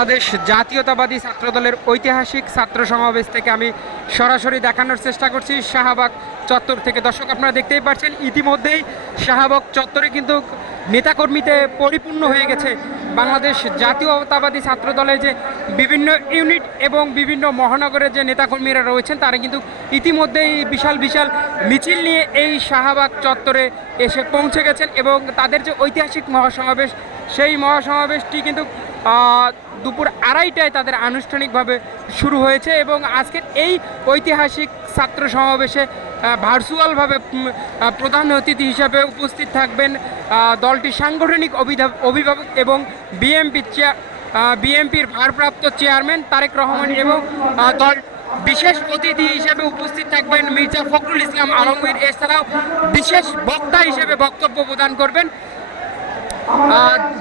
বাংলাদেশ জাতীয়তাবাদী ছাত্রদলের ঐতিহাসিক ছাত্র সমাবেশ থেকে আমি সরাসরি দেখানোর চেষ্টা করছি শাহবাগ চত্বর থেকে। দর্শক, আপনারা দেখতেই পাচ্ছেন, ইতিমধ্যেই শাহবাগ চত্বরে কিন্তু নেতাকর্মীতে পরিপূর্ণ হয়ে গেছে। বাংলাদেশ জাতীয়তাবাদী ছাত্রদলের যে বিভিন্ন ইউনিট এবং বিভিন্ন মহানগরের যে নেতাকর্মীরা রয়েছেন, তারা কিন্তু ইতিমধ্যেই বিশাল বিশাল মিছিল নিয়ে এই শাহবাগ চত্বরে এসে পৌঁছে গেছেন এবং তাদের যে ঐতিহাসিক মহাসমাবেশ, সেই মহাসমাবেশটি কিন্তু দুপুর আড়াইটায় তাদের আনুষ্ঠানিকভাবে শুরু হয়েছে এবং আজকের এই ঐতিহাসিক ছাত্র সমাবেশে ভার্চুয়ালভাবে প্রধান অতিথি হিসাবে উপস্থিত থাকবেন দলটির সাংগঠনিক অভিভাবক এবং বিএমপি চেয়ার বিএমপির ভারপ্রাপ্ত চেয়ারম্যান তারেক রহমান এবং দল বিশেষ অতিথি হিসেবে উপস্থিত থাকবেন মির্জা ফখরুল ইসলাম আলমগীর। এছাড়াও বিশেষ বক্তা হিসেবে বক্তব্য প্রদান করবেন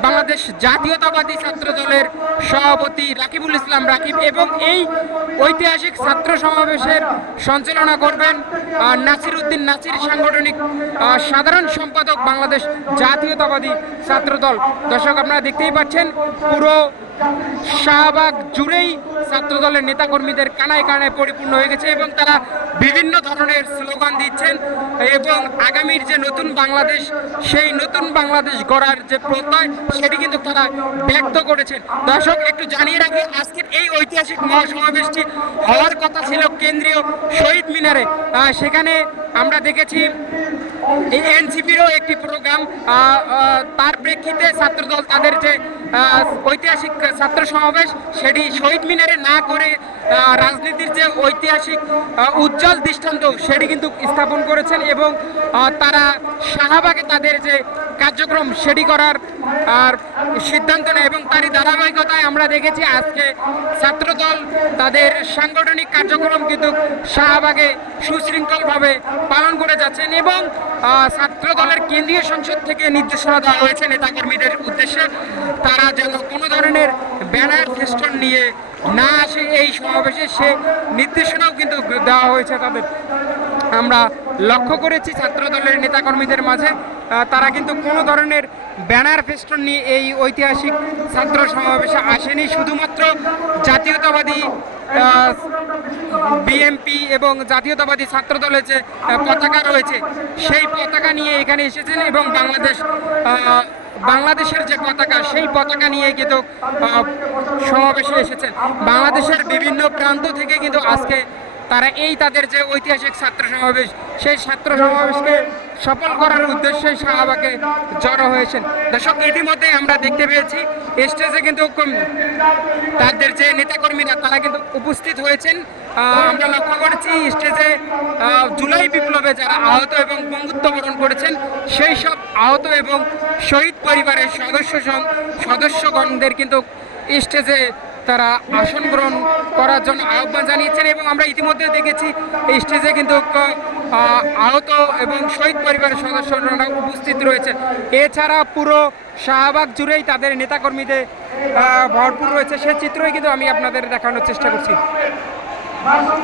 বাংলাদেশ জাতীয়তাবাদী ছাত্র দলের সভাপতি রাকিবুল ইসলাম রাকিব এবং এই ঐতিহাসিক ছাত্র সমাবেশের সঞ্চালনা করবেন নাসির উদ্দিন নাসির, সাংগঠনিক সাধারণ সম্পাদক বাংলাদেশ জাতীয়তাবাদী ছাত্র দল। দর্শক, আপনারা দেখতেই পাচ্ছেন, পুরো শাহবাগ জুড়েই ছাত্র দলের নেতাকর্মীদের কানায় কানায় পরিপূর্ণ হয়ে গেছে এবং তারা বিভিন্ন ধরনের স্লোগান দিচ্ছেন এবং আগামীর যে নতুন বাংলাদেশ, সেই নতুন বাংলাদেশ গড়ার যে প্রত্যয়, সেটি কিন্তু তারা ব্যক্ত করেছেন। দর্শক, একটু জানিয়ে রাখি, আজকের এই ঐতিহাসিক মহাসমাবেশটি হওয়ার কথা ছিল কেন্দ্রীয় শহীদ মিনারে। সেখানে আমরা দেখেছি এনসিপিরও একটি প্রোগ্রাম তার প্রেক্ষিতে ছাত্রদল তাদের যে ঐতিহাসিক ছাত্র সমাবেশ, সেটি শহীদ মিনারে না করে রাজনীতির যে ঐতিহাসিক উজ্জ্বল দৃষ্টান্ত, সেটি কিন্তু স্থাপন করেছেন এবং তারা শাহবাগে তাদের যে কার্যক্রম সেটি করার আর সিদ্ধান্ত নেয় এবং তারই ধারাবাহিকতায় আমরা দেখেছি আজকে ছাত্রদল তাদের সাংগঠনিক কার্যক্রম কিন্তু শাহবাগে সুশৃঙ্খলভাবে পালন করে যাচ্ছেন এবং ছাত্রদলের কেন্দ্রীয় সংসদ থেকে নির্দেশনা দেওয়া হয়েছে নেতাকর্মীদের উদ্দেশ্যে। তারা যেন কোনো ধরনের ব্যানার, ফেস্টন নিয়ে না আসে এই সমাবেশে সে নির্দেশনাও কিন্তু দেওয়া হয়েছে তাদের। আমরা লক্ষ্য করেছি ছাত্র দলের নেতাকর্মীদের মাঝে। তারা কিন্তু কোনো ধরনের ব্যানার ফেস্টন নিয়ে এই ঐতিহাসিক ছাত্র সমাবেশে আসেনি। শুধুমাত্র জাতীয়তাবাদী বিএমপি এবং জাতীয়তাবাদী ছাত্র দলের যে পতাকা রয়েছে, সেই পতাকা নিয়ে এখানে এসেছেন এবং বাংলাদেশ বাংলাদেশের যে পতাকা, সেই পতাকা নিয়ে কিন্তু সমাবেশে এসেছেন। বাংলাদেশের বিভিন্ন প্রান্ত থেকে কিন্তু আজকে তারা এই তাদের যে ঐতিহাসিক ছাত্র সমাবেশ, সেই ছাত্র সমাবেশকে সফল করার উদ্দেশ্যে শাহবাগে জড়ো হয়েছেন। দর্শক, ইতিমধ্যে আমরা দেখতে পেয়েছি, স্টেজে কিন্তু তাদের যে নেতাকর্মীরা, তারা কিন্তু উপস্থিত হয়েছেন। আমরা লক্ষ্য করেছি, স্টেজে জুলাই বিপ্লবে যারা আহত এবং বঙ্গুত্ব বরণ করেছেন, সেই সব আহত এবং শহীদ পরিবারের সদস্য সদস্যগণদের কিন্তু স্টেজে তারা আসন গ্রহণ করার জন্য আহ্বান জানিয়েছেন এবং আমরা ইতিমধ্যে দেখেছি এই স্টেজে কিন্তু আহত এবং শহীদ পরিবারের সদস্যরা উপস্থিত রয়েছে। এছাড়া পুরো শাহবাগ জুড়েই তাদের নেতাকর্মীদের ভরপুর রয়েছে। সে চিত্রই কিন্তু আমি আপনাদের দেখানোর চেষ্টা করছি। ভাষণ